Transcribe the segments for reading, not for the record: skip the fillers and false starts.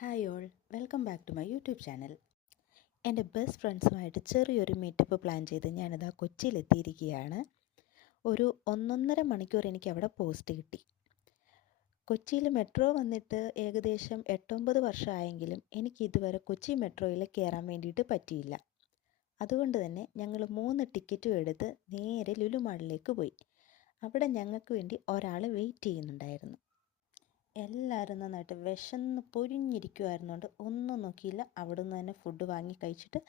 Hi all, welcome back to my YouTube channel. എൻ്റെ best ഫ്രണ്ട്സുമായിട്ട് ചെറിയൊരു മീറ്റപ്പ് പ്ലാൻ ചെയ്ത് ഞാനിതാ കൊച്ചിയിലെത്തിയിരിക്കുകയാണ്. ഒരു 1.5 മണിക്കൂർ എനിക്ക് അവിടെ പോസ്റ്റ് കിട്ടി. കൊച്ചിയിൽ മെട്രോ വന്നിട്ട് ഏകദേശം 8-9 വർഷമായെങ്കിലും എനിക്ക് ഇതുവരെ കൊച്ചി മെട്രോയിൽ കയറാൻ വേണ്ടിയിട്ട് പറ്റിയില്ല. അതുകൊണ്ട് തന്നെ ഞങ്ങൾ 3 ടിക്കറ്റും എടുത്ത് നേരെ ലുലു മാളിലേക്ക് പോയി. അവിടെ ഞങ്ങൾക്ക് വേണ്ടി ഒരാൾ വെയിറ്റ് ചെയ്യുന്നുണ്ടായിരുന്നു. എല്ലാവരും നന്നായിട്ട് വിശന്ന് പൊരിഞ്ഞിരിക്കുമായിരുന്നുകൊണ്ട് ഒന്നും നോക്കിയില്ല, അവിടെ നിന്ന് തന്നെ ഫുഡ് വാങ്ങി കഴിച്ചിട്ട്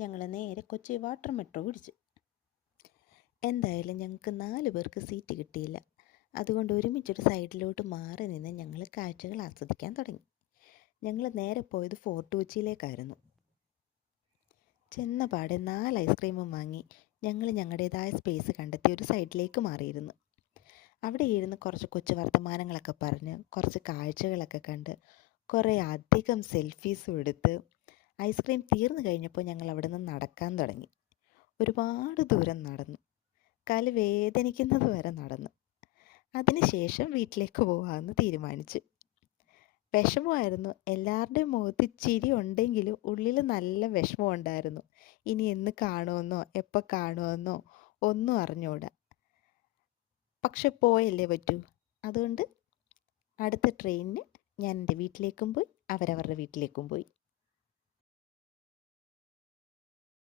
ഞങ്ങൾ നേരെ കൊച്ചി വാട്ടർ മെട്രോ പിടിച്ചു. എന്തായാലും ഞങ്ങൾക്ക് 4 പേർക്ക് സീറ്റ് കിട്ടിയില്ല. അതുകൊണ്ട് ഒരുമിച്ചൊരു സൈഡിലോട്ട് മാറി നിന്ന് ഞങ്ങൾ കാഴ്ചകൾ ആസ്വദിക്കാൻ തുടങ്ങി. ഞങ്ങൾ നേരെ പോയത് ഫോർട്ട് കൊച്ചിയിലേക്കായിരുന്നു. ചെന്ന പാടെ 4 ഐസ്ക്രീമും വാങ്ങി ഞങ്ങൾ ഞങ്ങളുടേതായ സ്പേസ് കണ്ടെത്തി ഒരു സൈഡിലേക്ക് മാറിയിരുന്നു. അവിടെ ഇരുന്ന് കുറച്ച് കൊച്ചു വർത്തമാനങ്ങളൊക്കെ പറഞ്ഞ് കുറച്ച് കാഴ്ചകളൊക്കെ കണ്ട് കുറേ അധികം സെൽഫീസും എടുത്ത് ഐസ്ക്രീം തീർന്നു കഴിഞ്ഞപ്പോൾ ഞങ്ങൾ അവിടെ നിന്ന് നടക്കാൻ തുടങ്ങി. ഒരുപാട് ദൂരം നടന്നു, കാല് വേദനിക്കുന്നത് വരെ നടന്നു. അതിനുശേഷം വീട്ടിലേക്ക് പോകാമെന്ന് തീരുമാനിച്ചു. വിഷമമായിരുന്നു, എല്ലാവരുടെയും മുഖത്ത് ചിരി ഉണ്ടെങ്കിലും ഉള്ളിൽ നല്ല വിഷമമുണ്ടായിരുന്നു. ഇനി എന്ന് കാണുമെന്നോ എപ്പോൾ കാണുമെന്നോ ഒന്നും അറിഞ്ഞൂടാ. പക്ഷെ പോയല്ലേ പറ്റൂ. അതുകൊണ്ട് അടുത്ത ട്രെയിനിന് ഞാൻ എൻ്റെ വീട്ടിലേക്കും പോയി, അവരവരുടെ വീട്ടിലേക്കും പോയി.